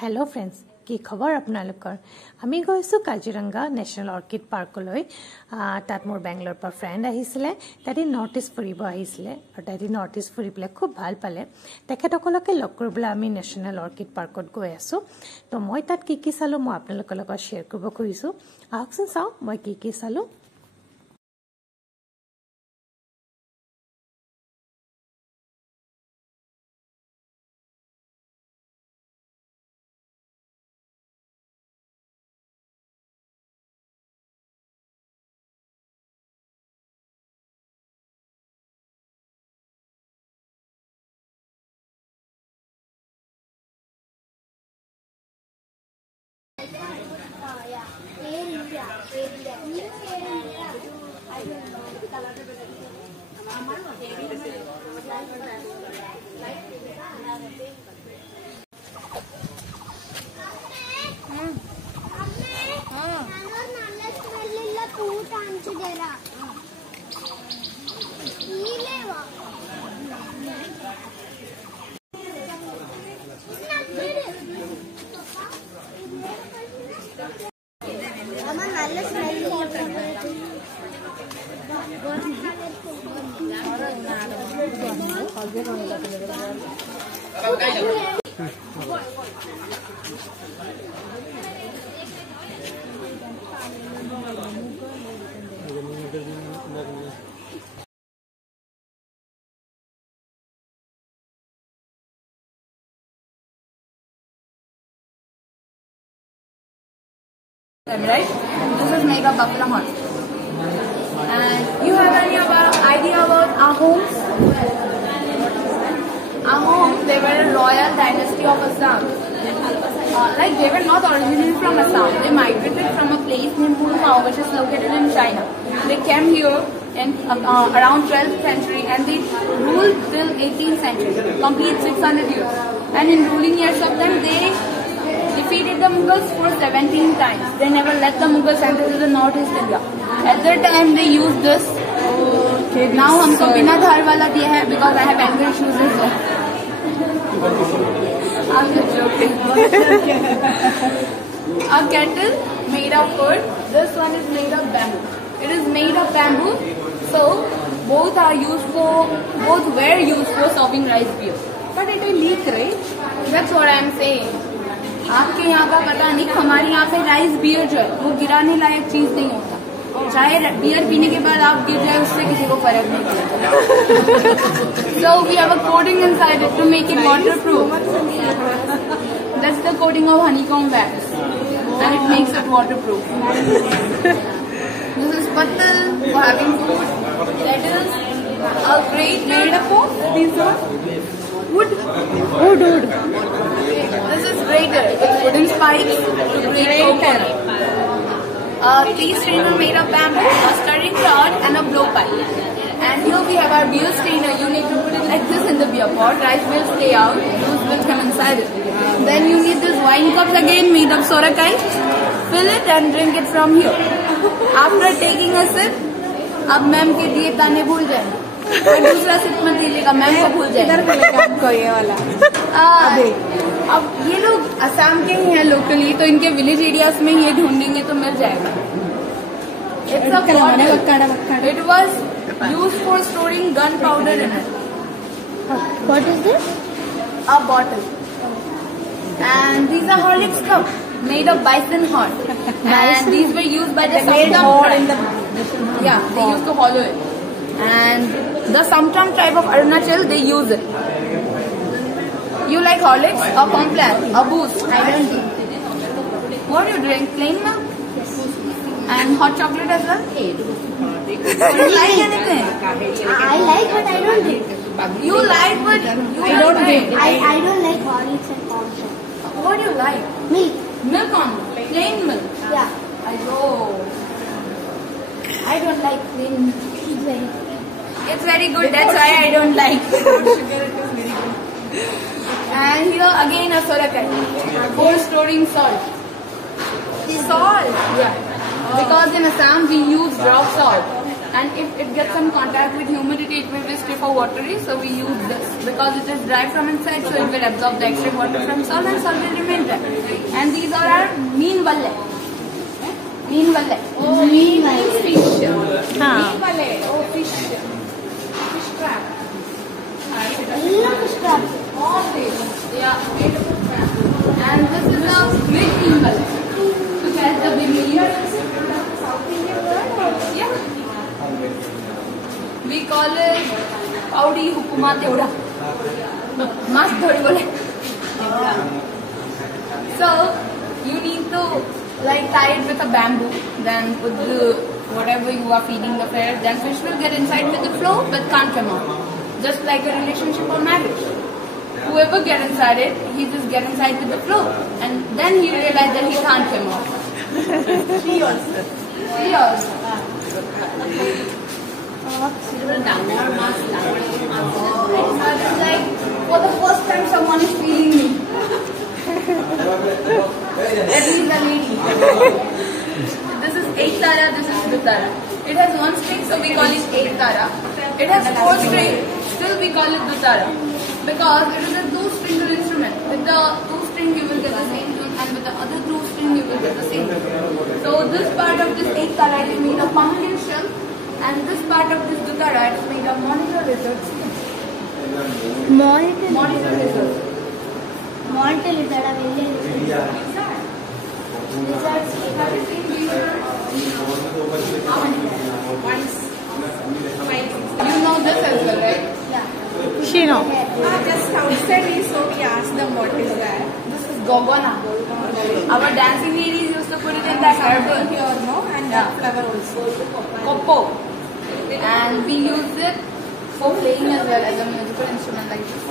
Hello friends की खबर आपनालोकर आमी गयसु काजिरंगा नेशनल अर्किड पार्कলৈ তাত মোৰ বেংগলৰ পৰা ফ্ৰেন্ড আহিছিলে তাতে নৰ্থ ইষ্ট ফুৰিব আহিছিলে আৰু তাতে নৰ্থ ইষ্ট ফুৰি পেলাই খুব ভাল পালে তেখেতসকলকে লগ কৰিবলৈ আমি নেশনেল अर्किड পাৰ্কত গৈ আছো তো মই তাত কি চালো মই আপোনালোকৰ লগত শেয়াৰ কৰিব খুজিছো আহকচোন চাও মই কি চালো Right? This is made of buffalo horn. And you have any idea about our homes? Our homes, they were a royal dynasty of Assam. Like they were not originally from Assam. They migrated from a place named Purmao, which is located in China. They came here in around 12th century and they ruled till 18th century, complete 600 years. And in ruling years of them, they defeated the Mughals for 17 times. They never let the Mughals enter to the northeast India. At that time, they used this. Now, हमको बिना धार वाला दिया है because I have anger issues as well. I'm just joking. A kettle made of wood. This one is made of bamboo. It is made of bamboo, so both were used for serving rice beer. But it will leak, right? That's what I am saying. आपके यहाँ का पता नहीं, हमारे यहाँ पे rice beer जो है वो गिराने लायक चीज नहीं होता. चाहे बियर पीने के बाद आप गिर जाए उससे किसी को फर्क नहीं पड़ता. So we have a coating inside it to make it waterproof. That's the coating of honeycomb wax, and it makes it waterproof. This is pattal for having food. That is a grate made up of wood. This is grater with wooden spikes to grate coconut. A tea strainer made of bamboo, a stirring rod and a blowpipe. And here we have our beer strainer. You need to put it like this in the beer pot. Rice will stay out, juice will come inside it. Then you need this wine cups again made of sorakai. Fill it and drink it from here. After taking a sip, अब ma'am के दिए ताने भूल जाए. दूसरा SIP मत दीजिएगा, ma'am को भूल जाए. आपको ये वाला. अब ये लोग असम के ही हैं लोकली, तो इनके विलेज एरियाज में ये ढूंढेंगे तो मिल जाएगा. It was used for storing gunpowder in it. What is this? A bottle. And these are Horlicks cups made of bison horn. And these were used by the Samtam tribe. Yeah, they used to hollow it. And the Samtam tribe of Arunachal, they use it. You like Horlicks or Complan or Boost? I don't drink. What do you drink? Plain milk? And hot chocolate as well? Do you like anything? I like, but I don't drink. You like, but you don't drink. I don't like Horlicks and Complan. What do you like? Milk. Milk only. Plain milk. Yeah. I don't like plain milk. It's very good. It's very good. That's why I don't like. And here again a sorakai for storing salt. Salt. Yeah. Because in Assam we use rock salt. And if it gets some contact with humidity, it will be stiff or watery. So we use this because it is dry from inside, so it will absorb the extra water from salt and salt will remain dry. And these are our mean valle. Mean valle. Oh, mean valle. Fish. हाँ. Mean valle. Oh, fish. Fish crab. Fish crab. All this. Yeah, made of crab. And this is the big mean valle. Which has the big mean. South Indian word or? Yeah. We call it Paudi Hukuma Teuda. Mas thodi bole. So you need to like tie it with a bamboo, then put the whatever you are feeding the fish, then fish will get inside with the flow but can't come out. Just like a relationship or marriage. Whoever get inside it, he just get inside with the flow, and then he realize that he can't come out. She also. It's like for the first time someone is feeling me. This is the lady. This is 8 tara, this is 2 tara. It has 1 string, so we call it 8 tara. It has 4 strings, still we call it 2 tara. Because it is a 2-stringed instrument. With the 2 string you will get the same tune, and with the other 2 string you will get the same tune. So this part of this 8 tara is made of pumpkin shell, and this part of this 2 tara is made of monitor lizard skin. Monitor lizard. Monitor lizard. Lizard skin. Have you seen lizard? How many? Once. 5. You know this as well, right? Yeah. She know. Just outside we so we asked them what is that. This is gogona. Our dancing ladies used to put it in that herbal here, no? And that flower also. Koppo. And we use it for playing as well as a musical instrument like this.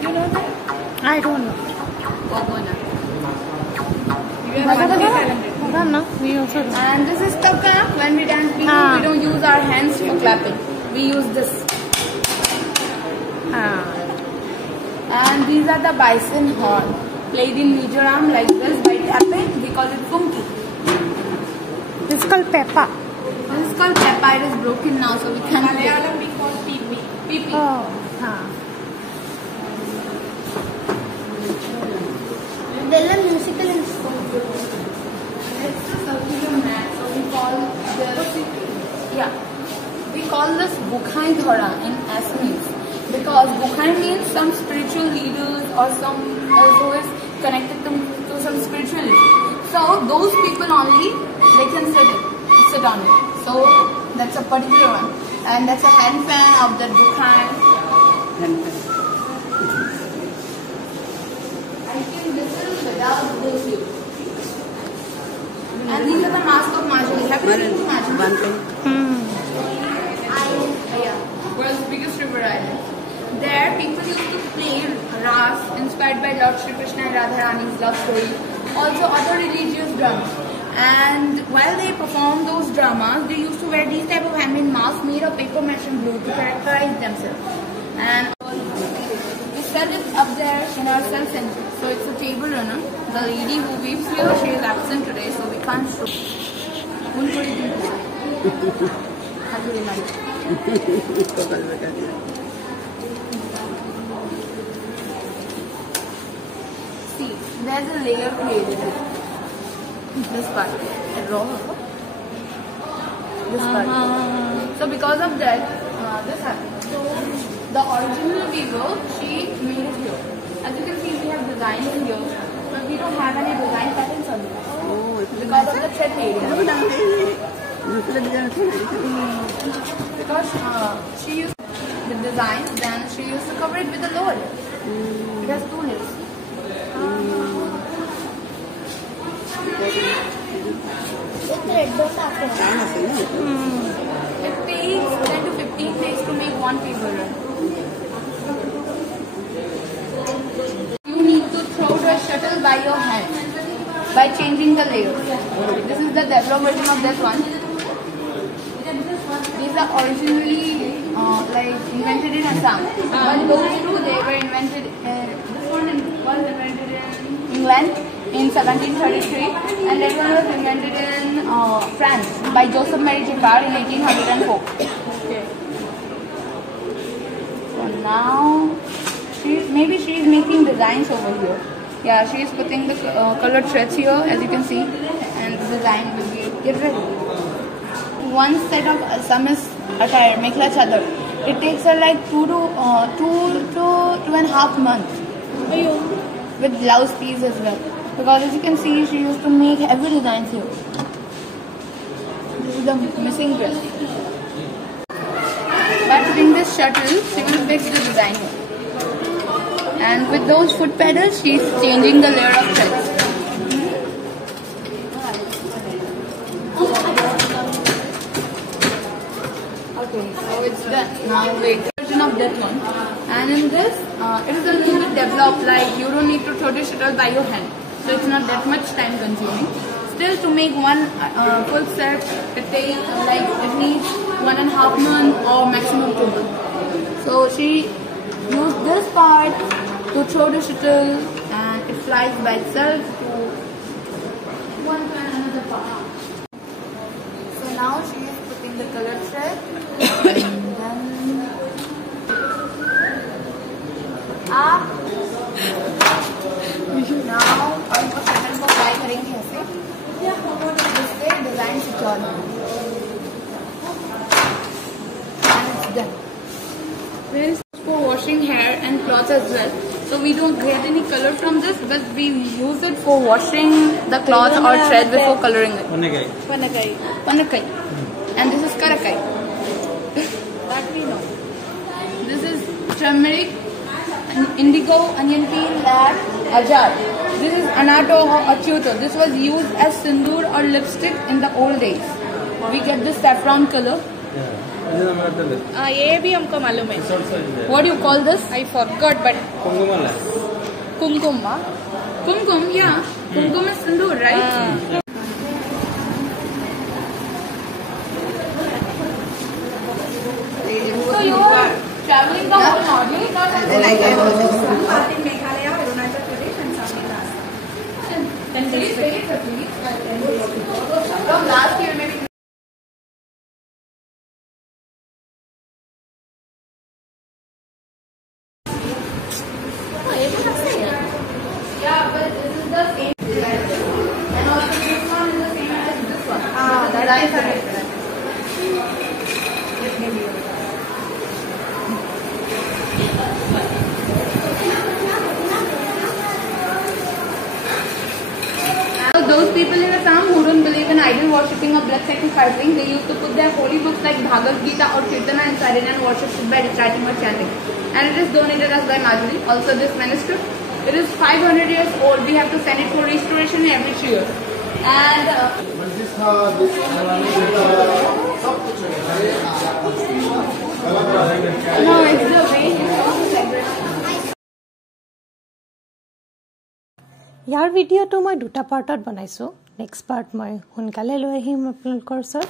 You know that? I don't know. Gogona. No, we also don't. And this is taka. When we dance, we don't use our hands for clapping. We use this. And these are the bison horn, played in Mizoram like this by tapping. We call it punki. This is called Peppa. This is called peppa. It is broken now, so we can't. Malayalam we call pipi. Pipi. Oh, हाँ. They're a musical instrument. It's a circular mat, so we call this. Yeah, we call this Bukhai Dhora in Assamese because Bukhai means some spiritual leaders or some who is connected to some spirituality. So those people only they can sit on it. So that's a particular one, and that's a hand fan of that Bukhai. I think this is without those two. And these are the mask of Majuli. Have you seen Majuli? Yeah, world's biggest river island. There, people used to play ras inspired by Lord Shri Krishna and Radharani's love story. Also, other religious dramas. And while they performed those dramas, they used to wear these type of handmade masks made of paper mache and glue to characterize themselves. And we sell it up there in our cell center. So it's a table runner. The lady who weaves here, she is absent today, so we can't show. How do you like? See, there's a layer created here. This part, raw. This part. So because of that, this happened. So the original weaver, she made it here. As you can see, we have designs in here, but we don't have any design patterns on it. Because of the thread area. Because she used the design, then she used to cover it with a lower layer. It has 2 layers. It takes 10 to 15 days to make 1 paper run. You need to throw the shuttle by your hand by changing the layer. This is the developed version of this one. These are originally invented in Assam. But those two, they were invented. This one was invented in England, in 1733, and that one was invented in France by Joseph Marie Jacquard in 1804. Okay. So now maybe she is making designs over here. Yeah, she is putting the colored threads here, as you can see, and the design will be get ready. One set of Assamese attire, mekhla chador, it takes her like 2 to 2.5 months with blouse piece as well. Because as you can see, she used to make heavy designs here. This is the missing dress. By putting this shuttle, she will fix the design here. And with those foot pedals, she is changing the layer of threads. Okay, so it's done. Now wait. Version of that one. And in this, it is a little bit developed. Like you don't need to throw the shuttle by your hand. So it's not that much time consuming. Still, to make one full set, it takes it needs 1.5 months or maximum 2 months. So she used this part to throw the shuttle, and it flies by itself to one to another part. So now she is putting the color thread, and then up. Now हमको shuttle को fly करेंगे ऐसे, जिससे design secure हो, and it's done. This is for washing hair and clothes as well. So we don't get any color from this, but we use it for washing the cloth or thread before coloring it. Panakai. And this is karakai. That we know. This is turmeric, indigo, onion peel, lard, ajar. This is anato or achuto. This was used as sindoor or lipstick in the old days. We get this saffron color. ये भी हमको मालूम है. What do you call this? I forgot, but Kumkum, yeah. Kumkum is sindoor, right? So you are traveling the whole Northeast? some part in Meghalaya, Arunachal Pradesh, and some in Assam. 10 days. From last year, maybe. Yeah, but this is the same design. And also this one is the same as this one. That is correct. So those people in Assam who don't believe in idol worshipping or blood sacrificing, they used to put their holy books like Bhagavad Gita or Kirtana inside it and worship it by reciting or chanting. And it is donated us by Madhuri. Also this manuscript, it is 500 years old. We have to send it for restoration every 3 years. And no, it's the way you talk. ইয়াৰ ভিডিঅ'টো মই 2টা পাৰ্টত বনাইছোঁ. Next part মই সোনকালে লৈ আহিম আপোনালোকৰ ওচৰত.